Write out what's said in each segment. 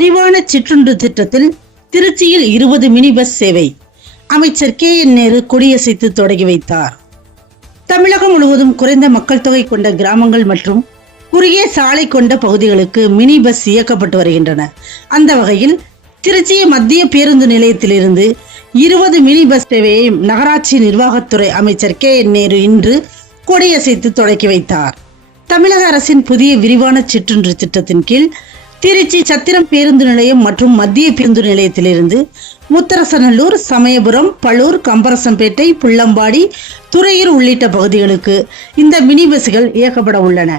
விரிவான சிற்றுண்டு திட்டத்தில் திருச்சியில் 20 மினி பஸ் சேவை. அமைச்சர் KN நேரு கொடியசைத்து தொடங்கி வைத்தார். தமிழகம் முழுவதும் குறைந்த மக்கள் தொகை கொண்ட கிராமங்கள் மற்றும் குறுகிய சாலை கொண்ட பகுதிகளுக்கு மினி பஸ் இயக்கப்பட்டு வருகின்றன. அந்த வகையில் திருச்சி மத்திய பேருந்து நிலையத்திலிருந்து 20 மினி பஸ் சேவையை நகராட்சி நிர்வாகத்துறை அமைச்சர் KN நேரு இன்று கொடியசைத்து தொடங்கி வைத்தார். தமிழக அரசின் புதிய விரிவான சிற்றுண்டு திட்டத்தின் கீழ் திருச்சி சத்திரம் பேருந்து நிலையம் மற்றும் மத்திய பேருந்து நிலையத்திலிருந்து முத்தரசநல்லூர், சமயபுரம், பழூர், கம்பரசம்பேட்டை, புள்ளம்பாடி, துறையூர் உள்ளிட்ட பகுதிகளுக்கு இந்த மினி பஸ்கள் இயக்கப்பட உள்ளன.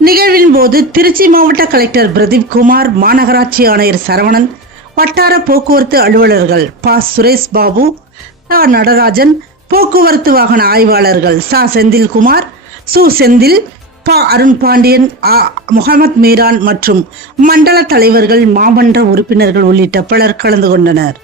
நிகழ்வின் போது திருச்சி மாவட்ட கலெக்டர் பிரதீப் குமார், மாநகராட்சி ஆணையர் சரவணன், வட்டார போக்குவரத்து அலுவலர்கள் சுரேஷ் பாபு, நடராஜன், போக்குவரத்து வாகன ஆய்வாளர்கள் செந்தில்குமார், செந்தில், அருண் பாண்டியன், முகமது மீரான் மற்றும் மண்டல தலைவர்கள், மாமன்ற உறுப்பினர்கள் உள்ளிட்ட பலர் கலந்து கொண்டனர்.